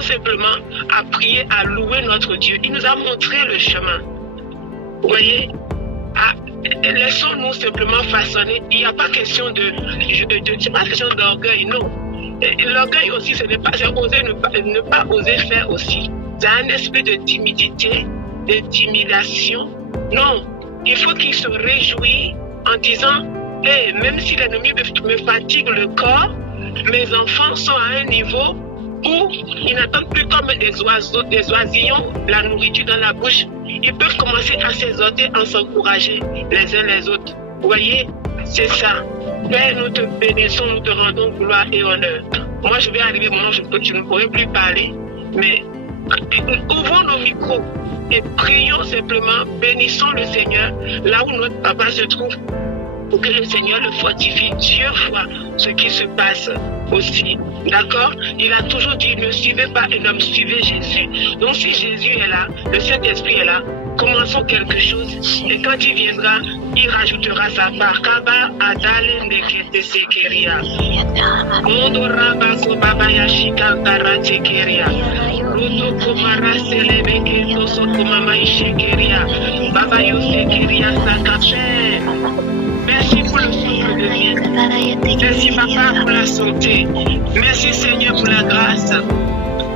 commençons simplement à prier, à louer notre Dieu. Il nous a montré le chemin. Vous voyez? Laissons-nous simplement façonner. Il n'y a pas question c'est pas question d'orgueil, non. L'orgueil aussi, ce n'est pas, c'est oser ne pas oser faire aussi. C'est un esprit de timidité, d'intimidation. Non, il faut qu'il se réjouisse en disant, hey, même si l'ennemi me fatigue le corps, mes enfants sont à un niveau où ils n'attendent plus comme des oiseaux, des oisillons, la nourriture dans la bouche. Ils peuvent commencer à s'exhorter, à s'encourager les uns les autres. Vous voyez, c'est ça. Père, nous te bénissons, nous te rendons gloire et honneur. Moi, je vais arriver au moment où je ne pourrai plus parler, mais ouvrons nos micros et prions simplement, bénissons le Seigneur là où notre papa se trouve, pour que le Seigneur le fortifie. Dieu voit ce qui se passe aussi. D'accord? Il a toujours dit, ne suivez pas un homme, suivez Jésus. Donc si Jésus est là, le Saint-Esprit est là, commençons quelque chose. Et quand il viendra, il rajoutera sa part. Kaba adale nekete sekeria. Mondo raba kobaba yashikantara tekeria. Roto komara selebeke toso komama ishekeria. Baba yosekeria sakache. Merci pour le souffle de vie. Merci Papa pour la santé. Merci Seigneur pour la grâce.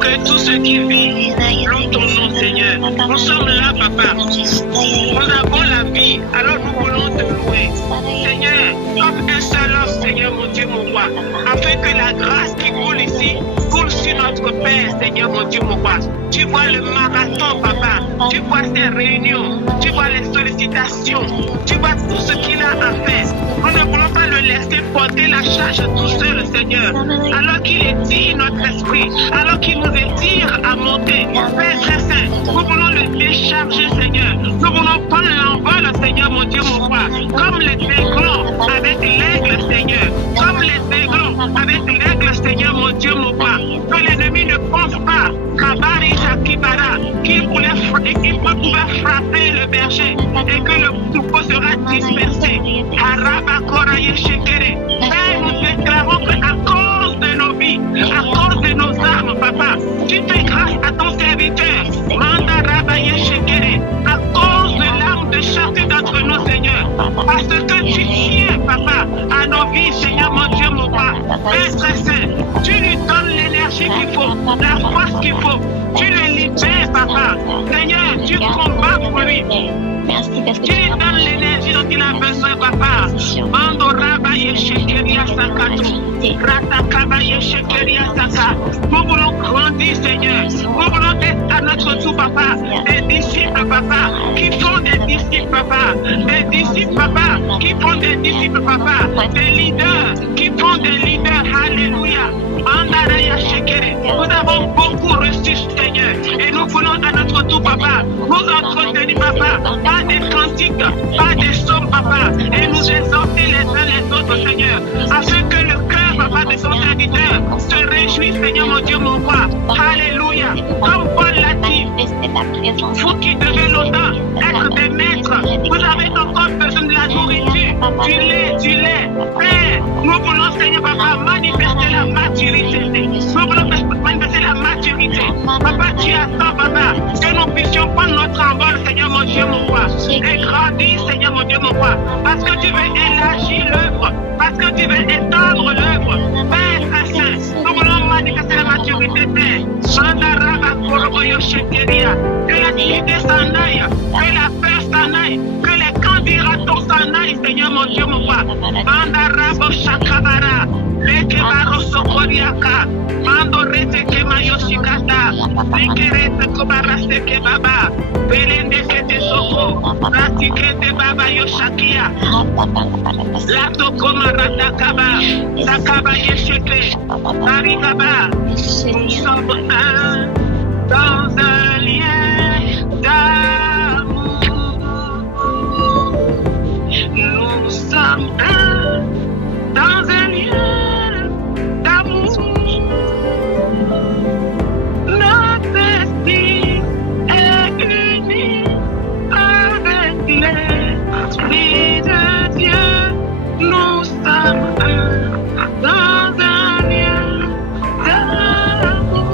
Que tous ceux qui vivent louent ton nom Seigneur. Nous sommes là Papa. Nous avons la vie. Alors nous voulons te louer. Seigneur, comme un seul homme Seigneur mon Dieu mon roi. Afin que la grâce qui coule ici coule sur notre Père Seigneur mon Dieu mon roi. Tu vois le marathon Papa. Tu vois ces réunions. Tu vois les sollicitations. Tu vois tout ce qu'il a à faire. Nous ne voulons pas le laisser porter la charge tout seul, Seigneur. Alors qu'il étire notre esprit, alors qu'il nous étire à monter. Père très saint, nous voulons le décharger, Seigneur. Nous voulons prendre l'envol, Seigneur, mon Dieu, mon roi. Comme les aiglons avec l'aigle, Seigneur. Comme les aiglons avec l'aigle, Seigneur, mon Dieu, mon roi. Que l'ennemi ne pense pas qu'il pouvait frapper le berger et que le troupeau sera dispersé. Père, nous déclarons qu'à cause de nos vies, à cause de nos âmes, Papa, tu fais grâce à ton serviteur. À cause de l'âme de chacun d'entre nous, Seigneur. Parce que tu tiens, Papa, à nos vies, Seigneur, mon Dieu, mon Père. Père très saint, tu lui donnes l'énergie qu'il faut, la force qu'il faut. Tu le libères, Papa. Seigneur, tu combats pour lui. Merci parce que tu lui donnes l'énergie dont il a besoin, Papa. Mando raba yeshekeria sakato. Ratakaba yeshekeria saka. Nous voulons grandir, Seigneur. Nous voulons être à notre tour, Papa. Des disciples, Papa, qui font des disciples, Papa. Des disciples, Papa, qui font des disciples, Papa. Des leaders, qui font des leaders. Alléluia. Andaraya shekere. Nous avons beaucoup reçu, Seigneur. Et nous voulons à notre tour, Papa, nous entretenir, Papa. Pas des cantiques, pas des psaumes, Papa. Et nous exhorter les uns les autres, Seigneur. Afin que le cœur, Papa, de son serviteur se réjouisse, Seigneur, mon Dieu, mon roi. Alléluia. Comme Paul l'a dit, vous qui devez longtemps être des maîtres, vous avez encore besoin de la nourriture, du lait. Père, nous voulons, Seigneur, Papa, manifester la maturité. Nous voulons manifester la maturité. Papa, tu attends, Papa, que nous puissions prendre notre envol, Seigneur, mon Dieu, mon roi. Et grandir, Seigneur, mon Dieu, mon roi. Parce que tu veux élargir l'œuvre. Parce que tu veux étendre l'œuvre. Père très saint, nous voulons manifester la maturité, Père. Que la dignité s'en aille, que la peur s'en aille, que les candidatons s'en aillent, Seigneur, mon Dieu, mon roi. Mandarabo Shakabara, Lekebaro Sokoriaka, Mando Rete Kemayoshikata, Lekerete Kobarase Kebaba, Belende Kete Soko, Ratikete Baba Yoshakia, Lato Komarata Kaba, Sakaba Yesheke, Marikaba, nous sommes un dans un lien d'amour. Nous sommes un dans un lien d'amour. Notre esprit est uni avec l'esprit de Dieu. Nous sommes un dans un lien d'amour.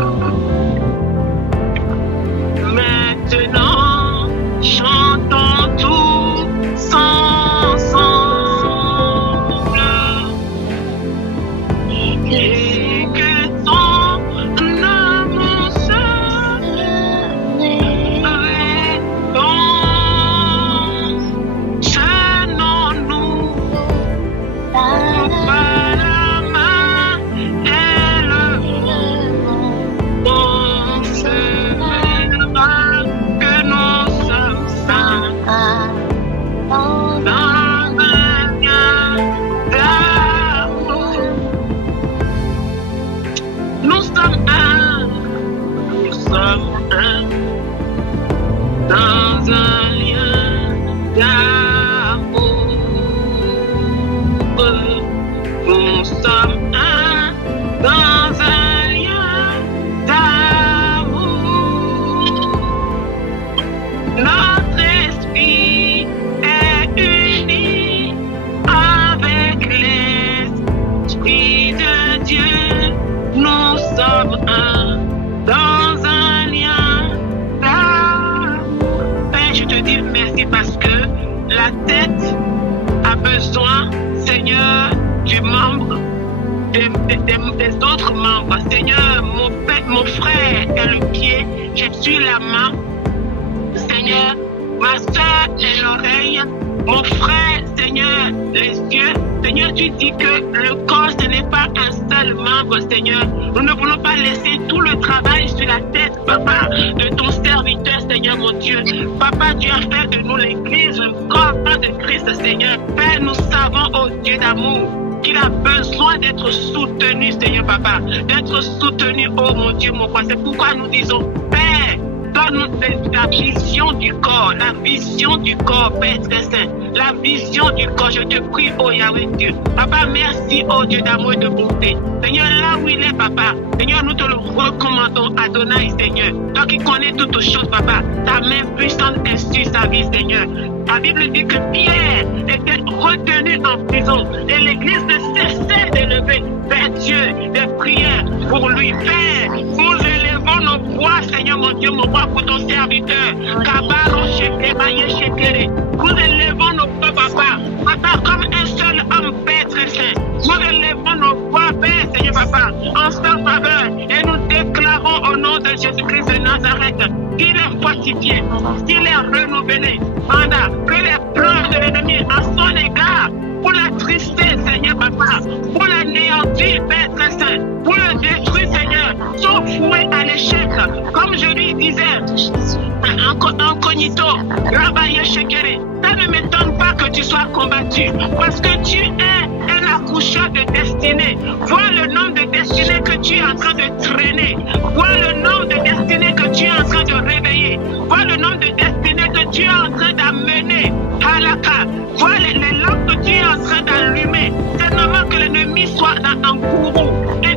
dans un lien d'amour. Père, je te dis merci parce que la tête a besoin, Seigneur, du membre, des autres membres. Seigneur, mon frère est le pied, je suis la main. Seigneur, ma soeur est l'oreille, mon frère, Seigneur, les yeux. Seigneur, tu dis que le corps, ce n'est pas un seul membre, Seigneur. Nous ne voulons pas laisser tout le travail sur la tête, Papa, de ton serviteur, Seigneur, mon Dieu. Papa, tu as fait de nous l'Église, le corps de Christ, Seigneur. Père, nous savons, oh Dieu d'amour, qu'il a besoin d'être soutenu, Seigneur, Papa. D'être soutenu, oh mon Dieu, mon roi. C'est pourquoi nous disons, Père, donne-nous la vision du corps, Père très saint, la vision du corps. Je te prie, oh Yahweh Dieu. Papa, merci, oh Dieu d'amour et de bonté. Seigneur, là où il est, Papa, Seigneur, nous te le recommandons, Adonai, Seigneur. Toi qui connais toutes choses, Papa, ta main puissante est sur sa vie, Seigneur. La Bible dit que Pierre était retenu en prison et l'Église ne cessait d'élever vers Dieu des prières pour lui. Père, nous élevons nos voix, Seigneur mon Dieu, mon roi, pour ton serviteur. Nous élevons nos voix, Papa, comme un seul homme, Père très saint. Nous élevons nos voix, Père, Seigneur, Papa, en sa faveur et nous déclarons au nom de Jésus-Christ de Nazareth qu'il est fortifié, qu'il est renouvelé, que les plans de l'ennemi à son égard, pour la tristesse, Seigneur, Papa, pour l'anéantir, Père très saint, pour le détruire, Seigneur, sont foués à l'échec. Comme je lui disais, incognito, Rabbi Shekere, ça ne m'étonne pas que tu sois combattu, parce que tu es un accoucheur de destinée. Vois le nombre de destinées que tu es en train de traîner. Vois le nombre de destinées que tu es en train de réveiller. Vois le nombre de destinées que tu es en train d'amener. Halaka. Vois les lampes que tu es en train d'allumer. C'est normal que l'ennemi soit dans un courroux et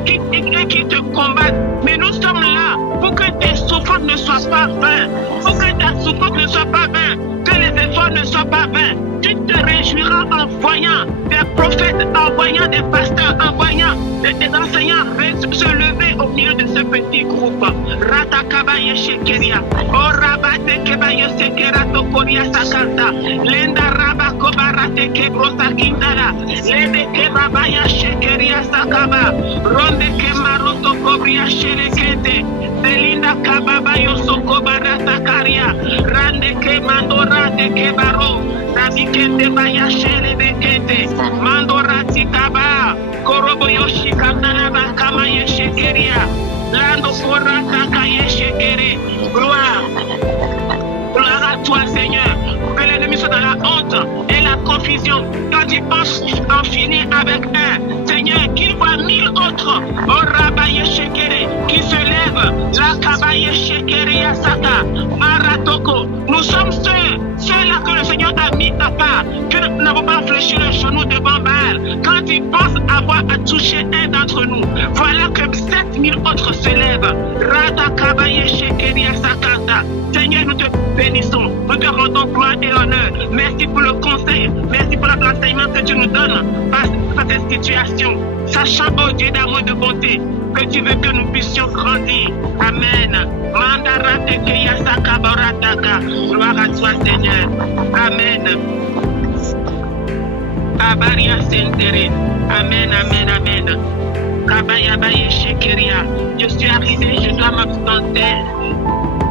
qui te combatte. Mais nous sommes là pour que tes souffrances ne soient pas vaines. Pour que ta souffrance ne soit pas vaine. Que les efforts ne soient pas vains. Tu te réjouiras en voyant des prophètes, en voyant des pasteurs, en voyant des enseignants se lever au milieu de ce petit groupe. Ratakabaye Shekeria, Orabate Kebaye Sekera Tokoria Sakanta, Lenda Rabakobarate Kebrosa Kindala, Lende Kebabaya Shekeria Sakaba, Ronde Kemaroto Kobria Shelekete, Belinda Kababayo Sokobara Sakaria, Rande Kemandora de Kebaro, Nabikete Baya Shelebekete, Mandora Tikaba, Koroboyoshi Kandanaba Kamaye Shekeria, Lando Korata Kaye Shekere, gloire à toi, Seigneur, que l'ennemi soit dans la honte et la confusion. Quand il pense en finir avec un, Seigneur, qu'il voit 1000 autres, au Rabaye Shekere, qui se lèvent, la Kabaye Shekere Yasaka, Maratoko. Nous sommes ceux-là que le Seigneur a mis à part, que nous n'avons pas fléchi le genou devant Baal. Quand il pense avoir à toucher un d'entre nous, voilà que 7000 autres se lèvent. Rata Kabaye Shekere Yasakata. Seigneur, nous te bénissons, nous te rendons gloire et honneur. Merci pour le conseil, merci pour l'enseignement que tu nous donnes face à cette situation. Sachant, oh Dieu d'amour et de bonté, que tu veux que nous puissions grandir. Amen. Gloire à toi, Seigneur. Amen. Kabaria Sentere. Amen, amen, amen. Kabaya Baye Shekeria. Je suis arrivé, je dois m'absenter.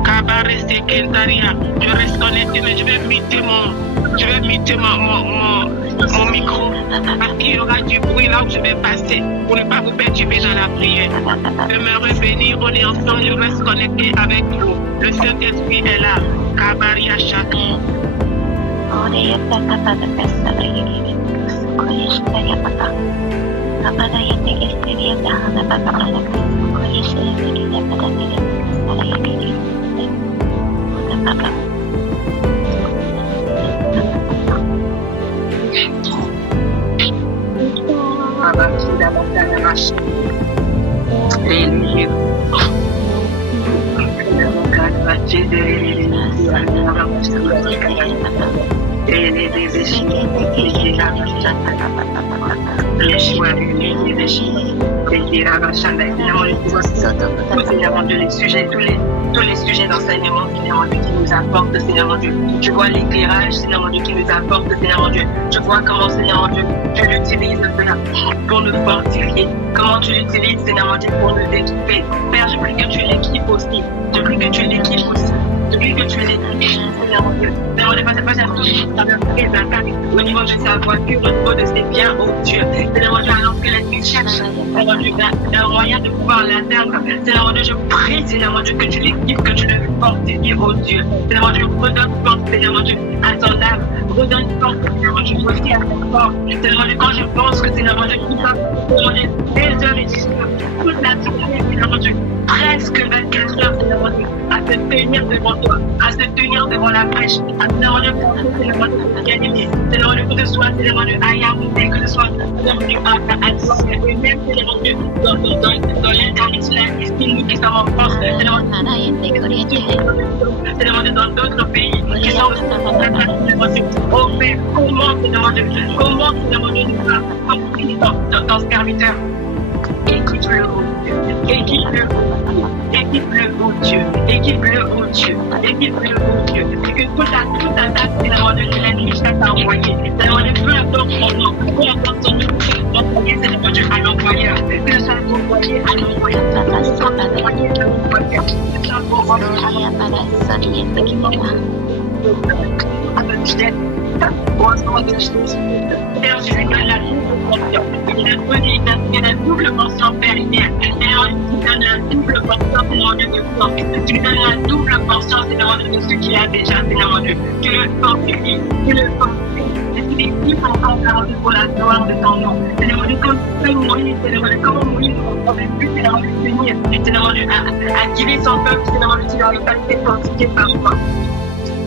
Kabare Sekentaria. Je reste connecté, mais je vais muter mon micro. Parce qu'il y aura du bruit là où je vais passer pour ne pas vous perturber dans la prière. Demeurez bénis, on est ensemble, je reste connecté avec vous. Le Saint-Esprit est là. Kabaria Shaki. Seigneur mon Dieu, les sujets, tous les sujets d'enseignement, Seigneur mon Dieu, qui nous apportent, Seigneur mon Dieu. Je vois l'éclairage, Seigneur mon Dieu, qui nous apporte, Seigneur mon Dieu. Je vois comment, Seigneur mon Dieu, tu l'utilises, Seigneur, pour nous fortifier. Comment tu l'utilises, Seigneur mon Dieu, pour nous équiper. Père, je prie que tu l'équipes aussi. Je prie que tu l'équipes aussi. Je prie que tu l'équipes, Seigneur mon Dieu. Seigneur mon Dieu, pas à tout au niveau de sa voiture, au niveau de ses biens, oh Dieu. Seigneur mon Dieu, alors que l'ennemi cherche, Seigneur mon Dieu, un moyen de pouvoir l'atteindre. Seigneur mon Dieu, je prie, Seigneur mon Dieu, que tu l'équipes, que tu le fortifies, oh Dieu. Seigneur mon Dieu, redonne force, Seigneur mon Dieu, à ton âme. Redonne force, Seigneur mon Dieu, aussi à ton corps. Seigneur mon Dieu, quand je pense que Seigneur mon Dieu, qui va, Seigneur mon Dieu, des heures et des heures, toute la journée, Seigneur mon Dieu, presque 24 heures, Seigneur mon Dieu, à se tenir devant toi, à se tenir devant la brèche, à Seigneur mon Dieu, pour Seigneur mon Dieu, pour gagner. Seigneur mon Dieu, que ce soit, Seigneur mon Dieu, à Yaoundé, que ce soit, Seigneur mon Dieu, à et même, Seigneur mon Dieu, dans l'international, nous qui sommes en France, Seigneur mon Dieu, dans d'autres pays, qui sont aussi, Seigneur mon Dieu, oh Père, comment, Seigneur mon Dieu, Seigneur mon Dieu, nous va dans ce serviteur. Équipe-le, oh Dieu. Équipe-le, oh Dieu. Équipe-le, oh Dieu. Équipe-le, oh Dieu. Et que toute attaque, Seigneur mon Dieu, de l'ennemi soit envoyée. Seigneur mon Dieu, peu importe son nom, peu importe son nom, envoyé, Seigneur mon Dieu, à l'envoyeur. Que ça soit envoyé à l'envoyeur. Que ça soit envoyé à l'envoyeur. Que ça soit envoyé Père, je lui donne la double portion. Il a double portion, Père, hier. Seigneur, tu donnes la double portion, Seigneur mon Dieu, de force. Tu lui donnes la double portion, Seigneur mon Dieu, de ce qu'il a déjà, Seigneur mon Dieu. Tu le fortifies, tu le fortifies. Tu l'équipes encore, Seigneur Dieu, pour la gloire de ton nom. Seigneur mon Dieu, comme tu peux mourir, Seigneur mon Dieu, comment mourir, ne pouvait plus, Seigneur mon Dieu, tenir. Seigneur mon Dieu, à guider son peuple, Seigneur mon Dieu, tu n'avais pas été fortifié par moi.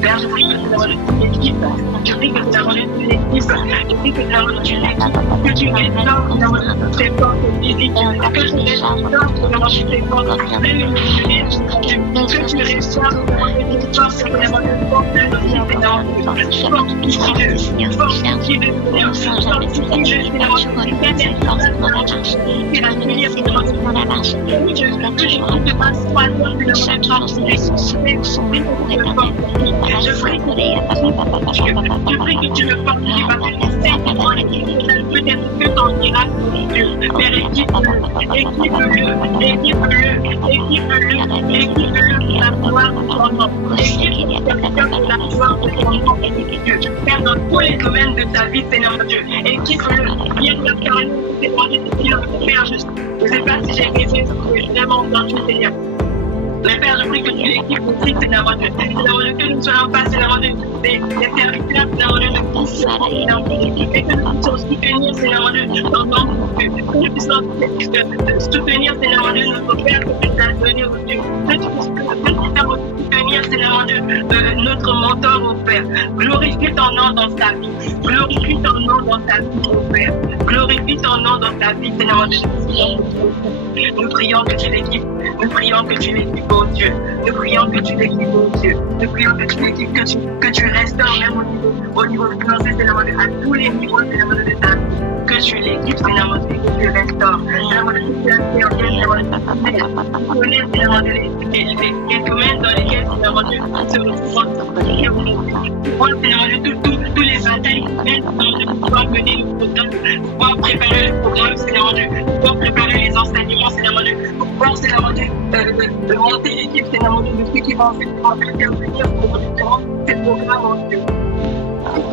Père, je prie que Seigneur mon Dieu, tu l'équipes. Je prie que Seigneur mon Dieu, tu l'équipes. Je prie que Seigneur mon Dieu, tu l'équipes. Que tu restaures, Seigneur mon Dieu, tes forces physiques. Que tu restaures, Seigneur mon Dieu, tes forces spirituelles. Que tu restaures, Seigneur mon Dieu, tes forces, Seigneur mon Dieu, fortifiées, Seigneur mon Dieu. Fortifiées, je prie que tu me fortifies parce que peut-être que ton miracle, Père, équipe-le pour la gloire de ton nom. Équipe-le pour la gloire de ton nom, Père, dans tous les domaines de ta vie, Seigneur mon Dieu. Équipe-le, viens me faire Père, je ne sais pas si j'ai rêvé vraiment entendu, Seigneur. Mais Père, je prie que tu l'équipes aussi, Seigneur mon Dieu. Seigneur mon Dieu, que nous ne soyons pas, Seigneur mon Dieu, des serviteurs, Seigneur mon Dieu, de tous, Seigneur mon Dieu. Et que nous puissions soutenir, Seigneur mon Dieu, dans ton que nous puissions soutenir, Seigneur mon Dieu, notre Père que tu nous as donné, oh Dieu. Que tu puissions soutenir, Seigneur mon Dieu, notre mentor, oh Père. Glorifie ton nom dans sa vie. Glorifie ton nom dans ta vie, oh Père. Glorifie ton nom dans ta vie, Seigneur mon Dieu. Nous prions que tu l'équipes. Nous prions que tu l'équipes, oh Dieu. Nous prions que tu l'équipes, oh Dieu. Nous prions que tu l'équipes, que tu restaures même au niveau financier, Seigneur mon Dieu, à tous les niveaux, Seigneur mon Dieu, de ta vie. Que tu l'équipes, Seigneur mon Dieu, que tu restaures. Seigneur mon Dieu, que tu interviennes, Seigneur mon Dieu. Connais, Seieur mon Dieu, les domaines dans lesquels, Seigneur mon Dieu, se retrouvent. Seigneur mon Dieu, tous les batailles humaines, Seigneur mon Dieu, pouvoir mener le programme, pouvoir préparer le programme, Seigneur mon Dieu, pouvoir préparer les enseignements, Seigneur mon Dieu, pouvoir, Seigneur mon Dieu, de monter l'équipe, Seigneur mon Dieu, de ceux qui vont intervenir pour durant ces programmes, mon Dieu.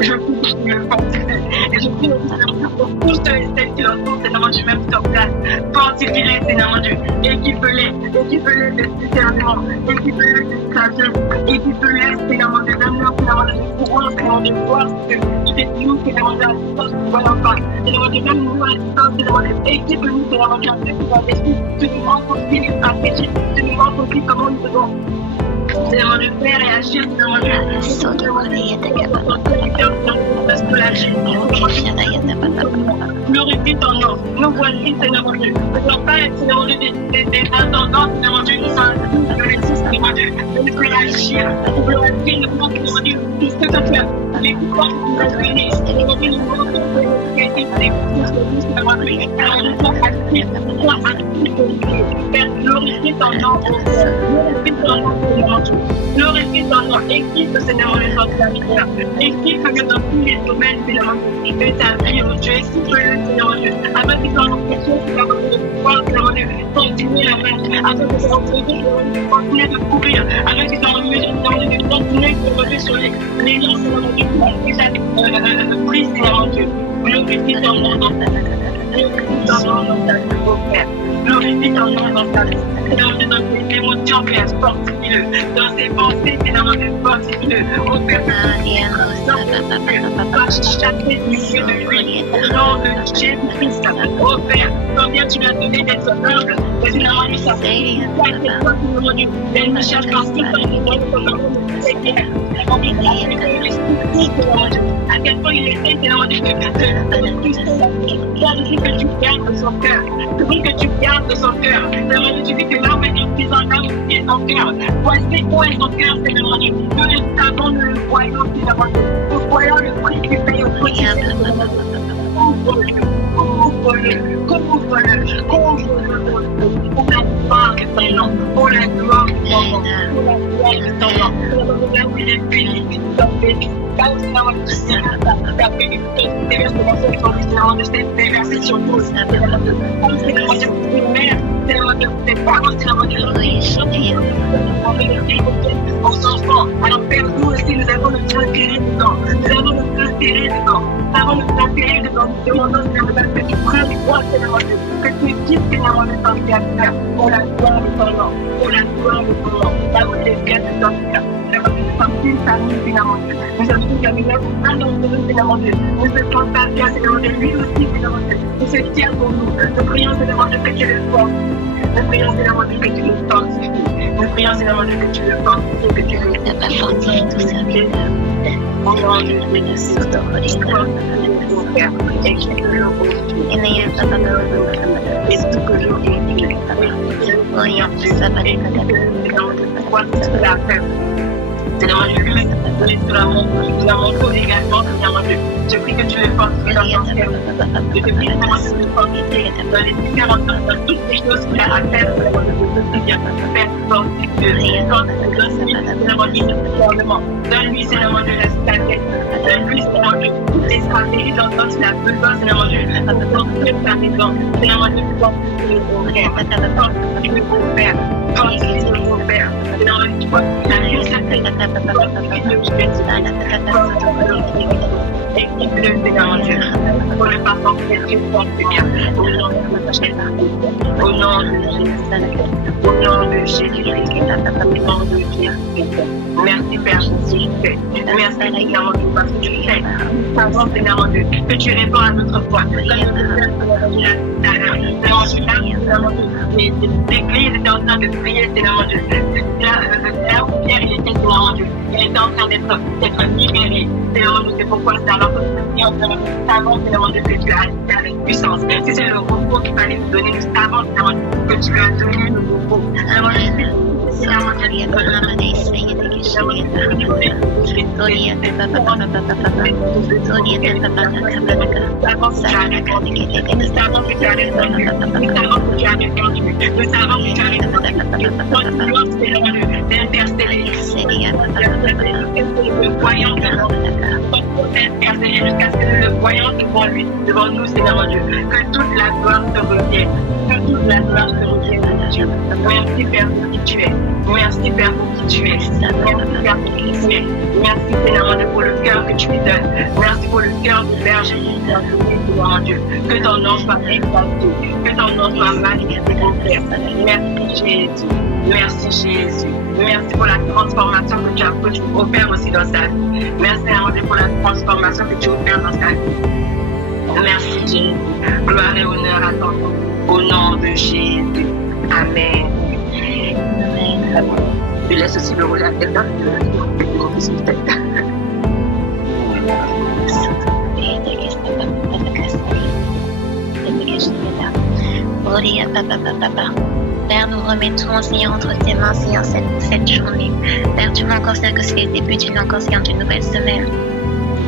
Je prie que tu me fortifies. Et je prie aussi pour tous ceux qui l'entendent, Seigneur mon Dieu, même sur place. Fortifie-les, Seigneur mon Dieu. Équipe-les de discernement. Équipe-les de sagesse. Équipe-les, Seigneur mon Dieu, d'amour, Seigneur mon Dieu, de pouvoir, Seigneur mon Dieu, voir ce que tu fais de nous, Seigneur mon Dieu, à distance, tu vois l'enfant. Seigneur mon Dieu, même nous à distance, Seigneur mon Dieu, équipe-nous, Seigneur mon Dieu, à ce que tu vas décider. Tu nous montres aussi les stratégies. Tu nous montres aussi comment nous devons. Seigneur mon Dieu, faire et agir, Seigneur mon Dieu. Glorifie ton nom. Nous voici, Seigneur mon Dieu. Nous ne sommes pas, Seigneur mon Dieu, des attendants, Seigneur mon Dieu, qui sont Seigneur mon Dieu. Mais nous voulons agir. Nous voulons agir, nous voulons, Seigneur mon Dieu, tout ce que tu as les pouvoirs que tu nous as donnés. Aujourd'hui, nous demandons que quelqu'un des pouvoirs que nous avons donnés. Père, glorifie ton nom, glorifie ton nom, glorifie ton nom, équipe, Seigneur, les ordinateurs, équipe que dans tous les domaines, Seigneur, de ta vie, mon Dieu, équipe-le, Seigneur, Dieu, afin que ton oppression, Seigneur, de pouvoir, Seigneur, de continuer la main, afin que ton oppression, de continuer de courir, afin que ton mesure, Seigneur, de continuer de revenir sur les liens, Seigneur, de pouvoir chaque prise, Seigneur, Dieu, glorifie ton nom, glorifie ton nom, Père. Glorifie ton nom dans sa vie. Dans ses émotions, Père, fortifie-le. Dans ses pensées, Seigneur, fortifie-le. Au Père, chaque milieu de lui. Au nom de Jésus-Christ. Au Père, combien tu lui as donné d'être humble. Seigneur, lui, ça fait. L'ennemi cherche partout dans le monde. À quel point il essaie, Seigneur, que tu gardes son cœur. Que tu gardes de son cœur. Seigneur, tu dis que l'homme est prison, l'homme est son cœur. Voici où est son cœur, Seigneur. Que nous savons, nous le voyons, Seigneur. Nous voyons le prix qu'il paye au prix. Couvre-le. Pour la gloire de ton nom. Pour la gloire de ton nom. Pour la gloire de ton nom. Là où il est béni, là où Seigneur, tu sais, ta bénédiction, déverse dans son sang, Seigneur, de cette déverser sur nous. Seigneur, tes paroles, aux enfants. Alors, Père, nous aussi, nous avons notre intérêt dedans. Nous avons notre intérêt dedans. Nous avons notre intérêt dedans. Nous demandons, Seigneur, que tu prennes les voies, Seigneur, que tu quittes, Seigneur, de ton cœur, pour la gloire de ton nom. Pour la gloire de ton nom. Là où les gars de ton cœur. Nous avons une famille, Seigneur, nous avons une famille, un d'entre nous, Seigneur, nous ne sommes pas bien, Seigneur, lui aussi, Seigneur, nous se tient pour nous. Nous prions, Seigneur, que tu le formes. Nous prions, Seigneur, que tu le fortifies. Nous prions, Seigneur, que tu le fortifies, que tu le fortifies, tout ça, au nom de Jésus, et que le et tout que Seigneur, je lui tu l'as montré également, Seigneur, je prie que tu le fortifies dans ton cœur. Je te prie, Seigneur, de le fortifier dans les différentes choses, dans toutes les choses qu'il a à faire, Seigneur, de Père, donne-lui, Seigneur, de la sagesse, donne-lui, Seigneur, de toutes les stratégies dont il a besoin, Seigneur, de construire sa maison, Seigneur, de construire au Père, fortifie-le au Père, fortifie-le au Père, Seigneur, tu vois, la vie, équipe-le, Seigneur, Dieu, pour le parfum que tu portes bien, au nom de Jésus, au nom de Jésus, au nom de Jésus, au nom de Jésus. Merci, Père Jésus. Merci, Seigneur, parce que tu fais. Nous savons, Seigneur, que tu réponds à notre foi. L'église était en train de prier, Seigneur, là où Pierre il était, Seigneur, il était en train d'être libéré. Seigneur, c'est pourquoi c'est alors que nous savons, Seigneur, que tu as agi avec puissance. Si c'est le repos qu'il fallait nous donner, nous savons, Seigneur, que tu as donné le repos. Alors, jusqu'à ce que nous le voyons devant nous, Seigneur Dieu. Que toute la gloire te revienne. Que toute la gloire te revienne, Dieu. Merci, Père, pour qui tu es. Merci, Père, pour qui tu es. Merci, Père, pour qui tu es. Merci, Seigneur Dieu, pour le cœur que tu lui donnes. Merci pour le cœur du Père Jésus, Seigneur Dieu. Que ton nom soit exalté. Que ton nom soit magnifié, mon Père. Merci, Jésus. Merci, Jésus. Merci pour la transformation que tu opères aussi dans sa vie. Merci, Seigneur Dieu, pour la transformation que tu opères dans sa vie. Merci, Jésus. Gloire et honneur à ton nom. Au nom de Jésus. Amen. Amen. Je laisse aussi le rouler à quelqu'un. Père, nous remettons, Seigneur, entre tes mains, Seigneur, cette journée. Père, tu vois encore, Seigneur, que c'est le début d'une encore, Seigneur, d'une nouvelle semaine.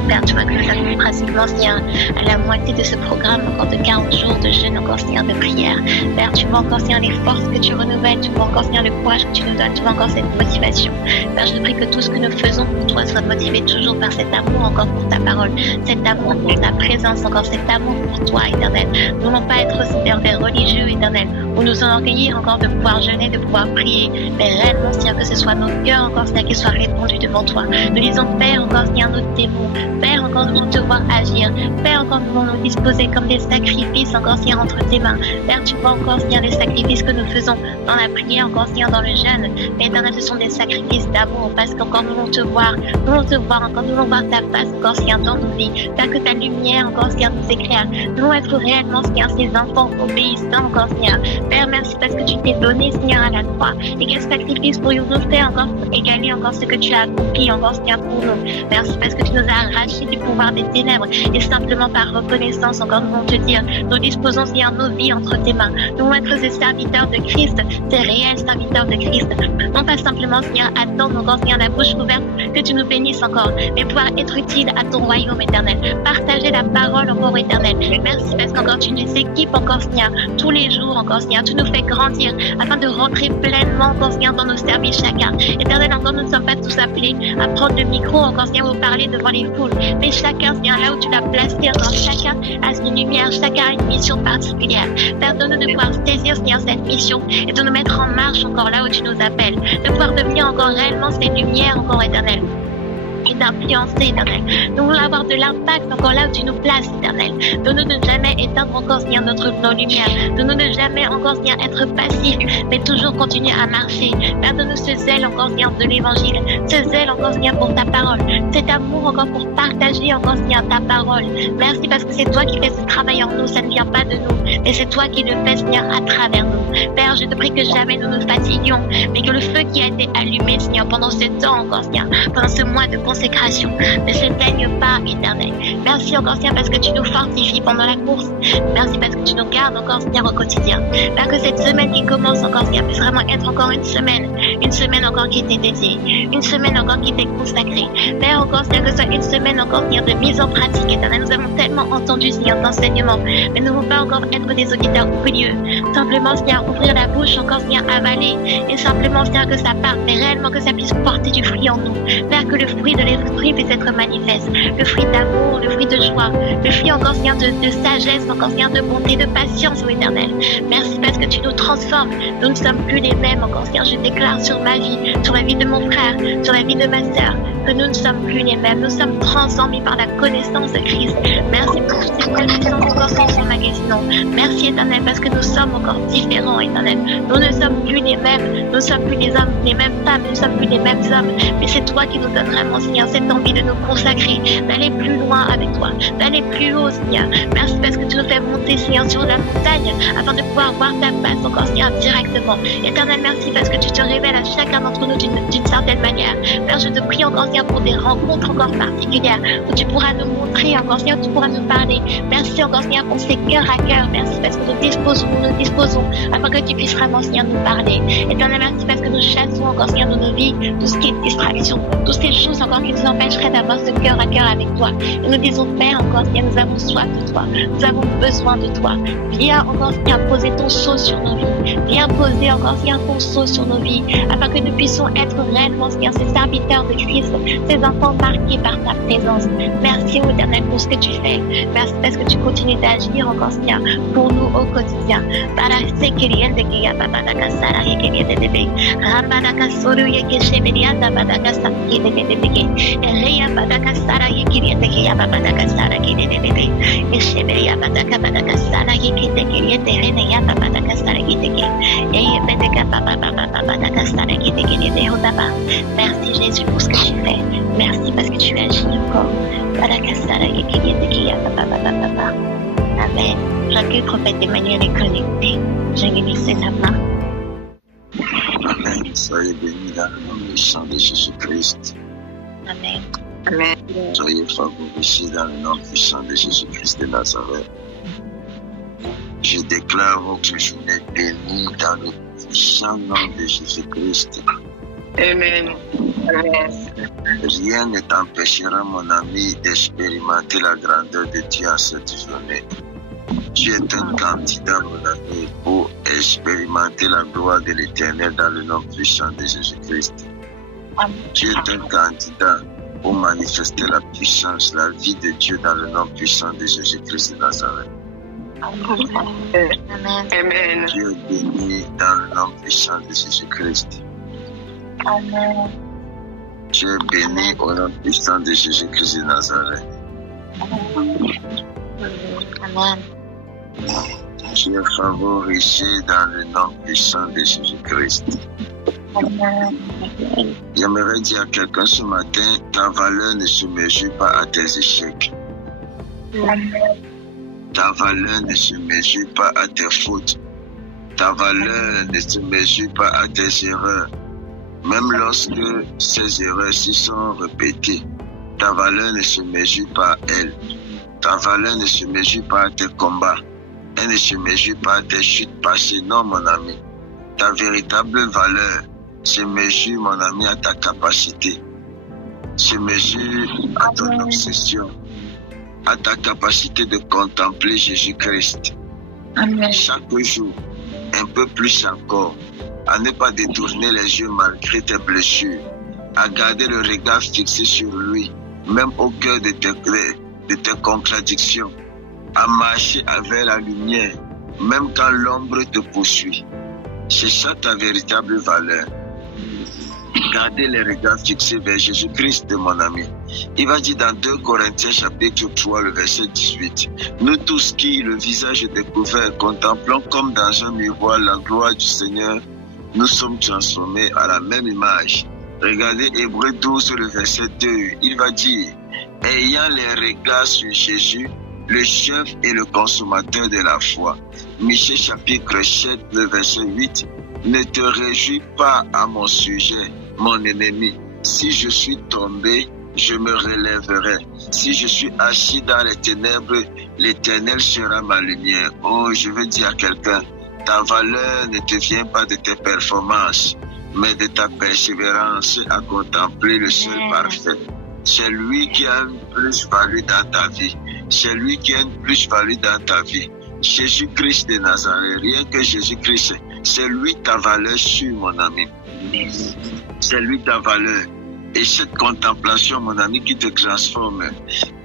Père, tu vois que nous sommes pratiquement, Seigneur, à la moitié de ce programme, encore de 40 jours de jeûne, encore, Seigneur, de prière. Père, tu vois encore, Seigneur, les forces que tu renouvelles, tu vois encore, Seigneur, le courage que tu nous donnes, tu vois encore cette motivation. Père, je te prie que tout ce que nous faisons pour toi soit motivé toujours par cet amour encore pour ta parole, cet amour pour ta présence, encore cet amour pour toi, Éternel. Nous ne voulons pas être aussi des religieux, Éternel, ou nous enorgueillir encore de pouvoir jeûner, de pouvoir prier, mais réellement, Seigneur, que ce soit nos cœurs encore, Seigneur, qui soient répandus devant toi. Nous disons, Père, encore, Seigneur, nos démons. Père, encore, nous voulons te voir agir. Père, encore, nous voulons nous disposer comme des sacrifices, encore, Seigneur, entre tes mains. Père, tu vois encore, Seigneur, les sacrifices que nous faisons dans la prière, encore, Seigneur, dans le jeûne. Mais, Éternel, ce sont des sacrifices d'amour, parce qu'encore, nous voulons te voir. Nous voulons te voir, encore, nous voulons voir ta face, encore, Seigneur, dans nos vies. Père, que ta lumière, encore, Seigneur, nous éclaire. Nous voulons être réellement, Seigneur, ces enfants obéissants, encore, Seigneur. Père, merci parce que tu t'es donné, Seigneur, à la croix. Et quel sacrifice pourrions-nous faire encore pour égaler encore ce que tu as accompli, encore, Seigneur, pour nous. Merci parce que tu nous as arrachés du pouvoir des ténèbres. Et simplement par reconnaissance, encore, nous voulons te dire, nous disposons, Seigneur, nos vies entre tes mains. Nous voulons être ces serviteurs de Christ, ces réels serviteurs de Christ. Non pas simplement, Seigneur, attendre encore, Seigneur, la bouche ouverte, que tu nous bénisses encore, mais pouvoir être utile à ton royaume éternel. Partager la parole encore éternelle. Merci parce qu'encore tu nous équipes encore, Seigneur, tous les jours encore, Seigneur. Tu nous fais grandir afin de rentrer pleinement encore, Seigneur, dans nos services chacun. Éternel, encore, nous ne sommes pas tous appelés à prendre le micro encore, Seigneur, pour parler devant les foules. Mais chacun, Seigneur, là où tu l'as placé, encore, chacun a une lumière, chacun a une mission particulière. Père, donne-nous de pouvoir saisir, Seigneur, cette mission et de nous mettre en marche encore là où tu nous appelles. De pouvoir devenir encore réellement ces lumières encore éternelles. Et d'influencer, éternel. Nous voulons avoir de l'impact encore là où tu nous places, éternel. Donne-nous de jamais éteindre encore, Seigneur, nos lumières. Donne-nous de jamais encore, Seigneur, être passifs, mais toujours continuer à marcher. Père, donne-nous ce zèle encore, Seigneur, de l'évangile. Ce zèle encore, Seigneur, pour ta parole. Cet amour encore pour partager encore, Seigneur, ta parole. Merci parce que c'est toi qui fais ce travail en nous. Ça ne vient pas de nous, mais c'est toi qui le fais, Seigneur, à travers nous. Père, je te prie que jamais nous nous fatiguions, mais que le feu qui a été allumé, Seigneur, pendant ce temps encore, Seigneur, pendant ce mois de consécration, ne s'éteigne pas, éternel. Merci encore, Seigneur, parce que tu nous fortifies pendant la course. Merci parce que tu nous gardes encore, Seigneur, au quotidien. Père, que cette semaine qui commence encore, Seigneur, puisse vraiment être encore une semaine encore qui t'est dédiée, une semaine encore qui t'est consacrée. Père, encore, Seigneur, que ce soit une semaine encore, Seigneur, de mise en pratique, éternel. Nous avons tellement entendu, Seigneur, d'enseignement, mais nous ne voulons pas encore être des auditeurs oublieux. Simplement, Seigneur, ouvrir la bouche encore, Seigneur, avaler, et simplement, Seigneur, que ça parte, mais réellement que ça puisse porter du fruit en nous. Père, que le fruit de l'esprit puisse être manifeste, le fruit d'amour, le fruit de joie, le fruit encore, Seigneur, de sagesse, encore, Seigneur, de bonté, de patience, ô éternel. Merci parce que tu nous transformes. Nous ne sommes plus les mêmes, encore, Seigneur. Je déclare sur ma vie, sur la vie de mon frère, sur la vie de ma sœur, que nous ne sommes plus les mêmes. Nous sommes transformés par la connaissance de Christ. Merci pour toutes ces connaissances encore que nous emmagasinons. Merci, éternel, parce que nous sommes encore différents, éternel. Nous ne sommes plus les mêmes. Nous ne sommes plus les hommes, les mêmes femmes. Nous ne sommes plus les mêmes hommes. Mais c'est toi qui nous donnes vraiment, Seigneur, cette envie de nous consacrer, d'aller plus loin avec toi, d'aller plus haut, Seigneur. Merci parce que tu nous fais monter, Seigneur, sur la montagne afin de pouvoir voir ta face encore, Seigneur, directement. Éternel, merci parce que tu te révèles à chacun d'entre nous d'une certaine manière. Père, je te prie encore, Seigneur, pour des rencontres encore particulières où tu pourras nous montrer encore, Seigneur, tu pourras nous parler. Merci encore, Seigneur, pour ces cœurs à cœur. Merci parce que nous disposons afin que tu puisses vraiment, Seigneur, nous parler. Éternel, merci parce que nous chassons encore, Seigneur, dans nos vies tout ce qui est distraction, toutes ces choses encore qui nous empêcheraient d'avoir ce cœur à cœur avec toi. Et nous disons, Père, encore, Seigneur, nous avons soif de toi. Nous avons besoin de toi. Viens encore, Seigneur, poser ton sceau sur nos vies. Viens poser encore, Seigneur, ton sceau sur nos vies, afin que nous puissions être réellement, Seigneur, ces serviteurs de Christ, ces enfants marqués par ta présence. Merci, ô Éternel, pour ce que tu fais. Merci parce que tu continues d'agir encore, Seigneur, pour nous au quotidien. Merci Jésus pour ce que tu fais. Merci parce que tu agis encore. Amen. J'accueille le prophète Emmanuel est connecté. Je lui laisse la main. Amen. Soyez bénis dans le nom du sang de Jésus-Christ. Amen. Amen. Soyez favorisés dans le nom puissant de Jésus-Christ de Nazareth. Je déclare votre journée bénie dans le puissant nom de Jésus-Christ. Amen. Amen. Rien ne t'empêchera, mon ami, d'expérimenter la grandeur de Dieu en cette journée. Tu es un candidat, mon ami, pour expérimenter la gloire de l'Éternel dans le nom puissant de Jésus-Christ. Tu es un candidat pour manifester la puissance, la vie de Dieu dans le nom puissant de Jésus-Christ de Nazareth. Amen. Tu es béni dans le nom puissant de Jésus-Christ. Amen. Tu es béni au nom puissant de Jésus-Christ de Nazareth. Amen. Tu es favorisé dans le nom puissant de Jésus-Christ. Amen. J'aimerais dire à quelqu'un ce matin, ta valeur ne se mesure pas à tes échecs. Ta valeur ne se mesure pas à tes fautes. Ta valeur ne se mesure pas à tes erreurs. Même lorsque ces erreurs-ci sont répétées, ta valeur ne se mesure pas à elles. Ta valeur ne se mesure pas à tes combats. Elle ne se mesure pas à tes chutes passées. Non, mon ami. Ta véritable valeur se mesure, mon ami, à ta capacité. Se mesure à ton obsession. À ta capacité de contempler Jésus-Christ. Amen. Chaque jour, un peu plus encore. À ne pas détourner les yeux malgré tes blessures. À garder le regard fixé sur lui, même au cœur de tes contradictions. À marcher avec la lumière, même quand l'ombre te poursuit. C'est ça ta véritable valeur. Gardez les regards fixés vers Jésus-Christ, mon ami. Il va dire dans 2 Corinthiens chapitre 3, le verset 18. Nous tous qui, le visage découvert, contemplons comme dans un miroir la gloire du Seigneur, nous sommes transformés à la même image. Regardez Hébreux 12, le verset 2. Il va dire, ayant les regards sur Jésus, le chef et le consommateur de la foi. Michée chapitre 7, le verset 8. Ne te réjouis pas à mon sujet, mon ennemi. Si je suis tombé, je me relèverai. Si je suis assis dans les ténèbres, l'Éternel sera ma lumière. Oh, je veux dire à quelqu'un, ta valeur ne te vient pas de tes performances, mais de ta persévérance à contempler le seul parfait. C'est lui qui a une plus-value dans ta vie. C'est lui qui a une plus-value dans ta vie. Jésus-Christ de Nazareth, rien que Jésus-Christ, c'est lui ta valeur sûre, mon ami. C'est lui ta valeur. Et cette contemplation, mon ami, qui te transforme,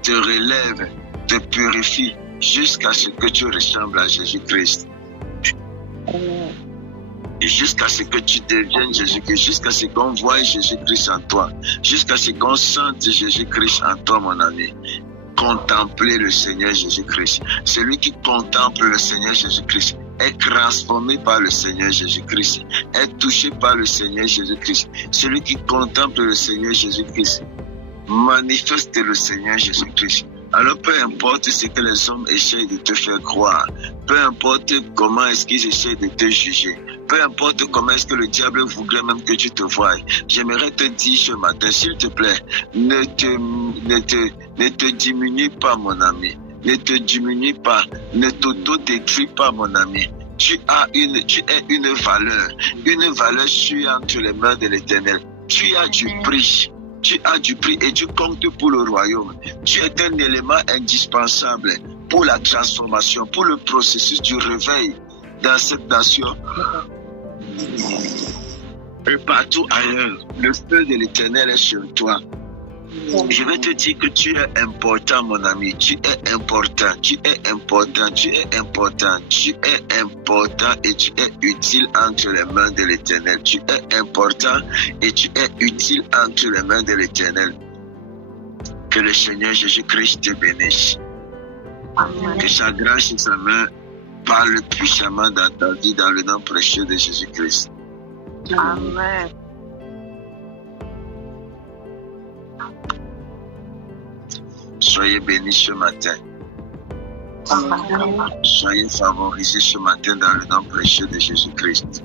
te relève, te purifie, jusqu'à ce que tu ressembles à Jésus-Christ. Et jusqu'à ce que tu deviennes Jésus-Christ, jusqu'à ce qu'on voie Jésus-Christ en toi, jusqu'à ce qu'on sente Jésus-Christ en toi, mon ami. Contempler le Seigneur Jésus-Christ. Celui qui contemple le Seigneur Jésus-Christ est transformé par le Seigneur Jésus-Christ, est touché par le Seigneur Jésus-Christ. Celui qui contemple le Seigneur Jésus-Christ manifeste le Seigneur Jésus-Christ. Alors peu importe ce que les hommes essayent de te faire croire, peu importe comment est-ce qu'ils essayent de te juger, peu importe comment est-ce que le diable voudrait même que tu te voies, j'aimerais te dire ce matin, s'il te plaît, ne te diminue pas, mon ami. Ne te diminue pas, ne t'auto-détruis pas, mon ami. Tu es une valeur sûre entre les mains de l'Éternel. Tu as du prix. Tu as du prix et tu comptes pour le royaume. Tu es un élément indispensable pour la transformation, pour le processus du réveil dans cette nation. Et partout ailleurs, le feu de l'Éternel est sur toi. Je vais te dire que tu es important, mon ami. Tu es important, tu es important, tu es important, tu es important et tu es utile entre les mains de l'Éternel. Tu es important et tu es utile entre les mains de l'Éternel. Que le Seigneur Jésus-Christ te bénisse. Amen. Que sa grâce et sa main parlent puissamment dans ta vie dans le nom précieux de Jésus-Christ. Amen. Soyez bénis ce matin. Soyez favorisés ce matin dans le nom précieux de Jésus-Christ.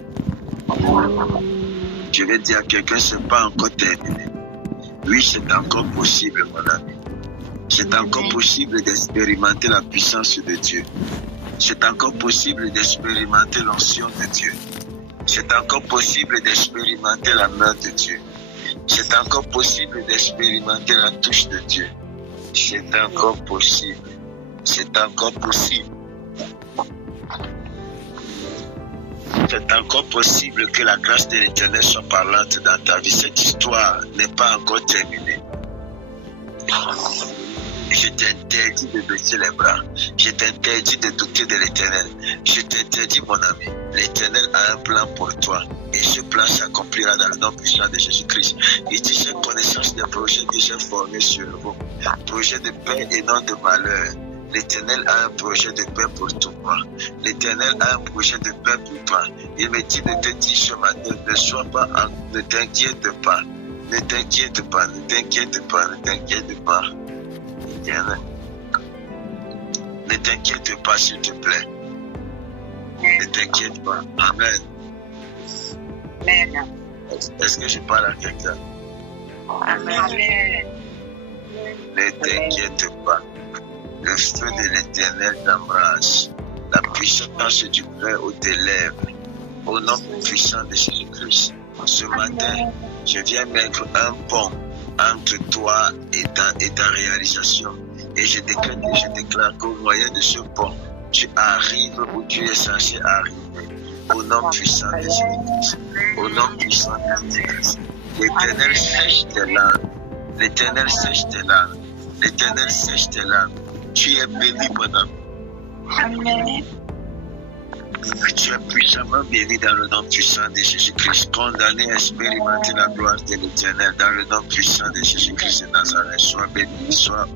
Je vais dire à quelqu'un, ce n'est pas encore terminé. Oui, c'est encore possible, mon ami. C'est encore possible d'expérimenter la puissance de Dieu. C'est encore possible d'expérimenter l'onction de Dieu. C'est encore possible d'expérimenter la main de Dieu. C'est encore possible d'expérimenter la touche de Dieu. C'est encore possible. C'est encore possible. C'est encore possible que la grâce de l'Éternel soit parlante dans ta vie. Cette histoire n'est pas encore terminée. Je t'interdis de baisser les bras. Je t'interdis de douter de l'Éternel. Je t'interdis, mon ami. L'Éternel a un plan pour toi. Et ce plan s'accomplira dans le nom puissant de Jésus-Christ. Il dit, j'ai connaissance des projets que j'ai formés sur vous. Projets de paix et non de malheur. L'Éternel a un projet de paix pour toi. L'Éternel a un projet de paix pour toi. Il me dit de te dire ce matin, ne t'inquiète pas. Ne t'inquiète pas, ne t'inquiète pas, ne t'inquiète pas. Ne t'inquiète pas, s'il te plaît. Ne t'inquiète pas. Amen. Amen. Est-ce que je parle à quelqu'un? Amen. Ne t'inquiète pas. Le feu de l'Éternel t'embrasse. La puissance du Père tes lèvres. Au nom puissant de Jésus-Christ. Ce matin, je viens mettre un pont entre toi et ta réalisation. Et je déclare qu'au moyen de ce pont, tu arrives où tu es censé arriver. Au nom puissant de Jésus-Christ. Au nom puissant de Jésus-Christ. L'Éternel sèche tes larmes. L'Éternel sèche tes larmes. L'Éternel sèche tes larmes. Tu es béni, mon ami. Amen. Tu es puissamment béni dans le nom puissant de Jésus-Christ. Condamné à expérimenter la gloire de l'Éternel dans le nom puissant de Jésus-Christ de Nazareth. Sois béni, sois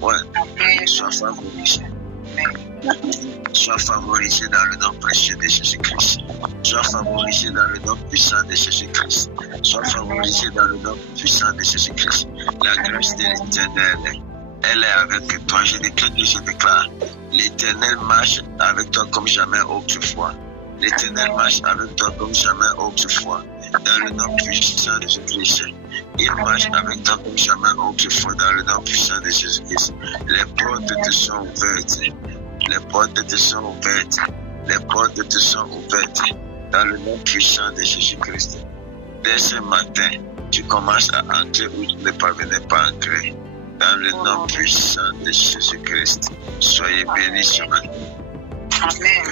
favorisé. Sois favorisé dans le nom précieux de Jésus-Christ. Sois favorisé dans le nom puissant de Jésus-Christ. Sois favorisé dans le nom puissant de Jésus-Christ. La grâce de l'Éternel, elle est avec toi. Je déclare. L'Éternel marche avec toi comme jamais autrefois. L'Éternel marche avec toi comme jamais autrefois. Dans le nom puissant de Jésus-Christ. Il marche avec toi comme jamais autrefois. Dans le nom puissant de Jésus-Christ. Les portes te sont ouvertes. Les portes te sont ouvertes. Les portes te sont ouvertes. Dans le nom puissant de Jésus-Christ. Dès ce matin, tu commences à entrer où tu ne parvenais pas à entrer. Dans le nom puissant de Jésus-Christ. Soyez bénis ce matin. Amen.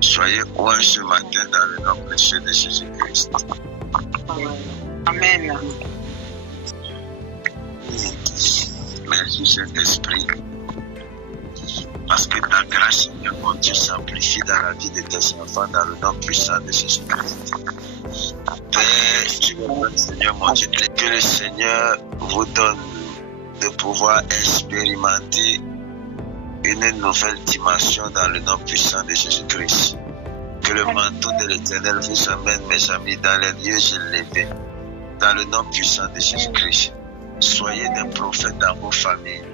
Soyez oués ce matin dans le nom précieux de Jésus-Christ. Amen. Merci Saint-Esprit. Parce que ta grâce, Seigneur mon Dieu, s'amplifie dans la vie de tes enfants dans le nom puissant de Jésus-Christ. Père, tu me donnes, Seigneur mon Dieu, que le Seigneur vous donne de pouvoir expérimenter une nouvelle dimension dans le nom puissant de Jésus-Christ. Que le manteau de l'Éternel vous amène, mes amis, dans les lieux élevés, dans le nom puissant de Jésus-Christ. Soyez des prophètes dans vos familles,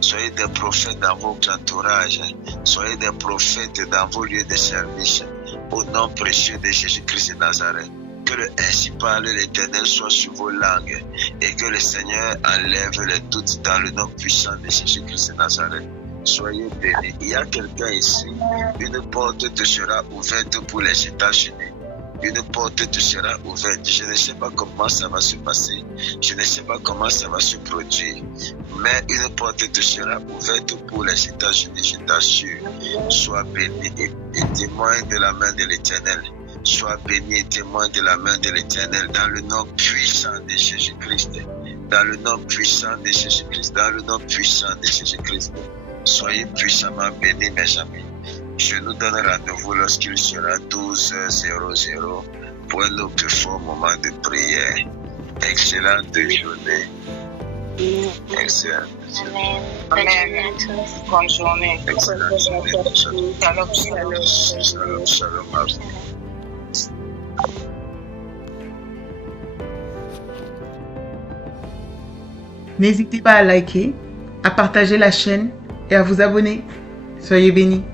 soyez des prophètes dans vos entourages, soyez des prophètes dans vos lieux de service, au nom précieux de Jésus-Christ de Nazareth. Que le ainsi parle l'Éternel soit sur vos langues et que le Seigneur enlève les doutes dans le nom puissant de Jésus-Christ de Nazareth. Soyez bénis. Il y a quelqu'un ici, une porte te sera ouverte pour les États-Unis. Une porte te sera ouverte. Je ne sais pas comment ça va se passer. Je ne sais pas comment ça va se produire. Mais une porte te sera ouverte pour les États-Unis, je t'assure. Sois béni et témoin de la main de l'Éternel. Sois béni et témoin de la main de l'Éternel dans le nom puissant de Jésus-Christ. Dans le nom puissant de Jésus-Christ. Dans le nom puissant de Jésus-Christ. Soyez puissamment bénis, mes amis. Je nous donne rendez-vous lorsqu'il sera 12h00 pour un autre fort moment de prière. Excellente journée. Excellente journée. Amen. Bonne journée à tous. Bonne journée. Excellente journée. Shalom, shalom. Shalom, shalom. N'hésitez pas à liker, à partager la chaîne et à vous abonner. Soyez bénis.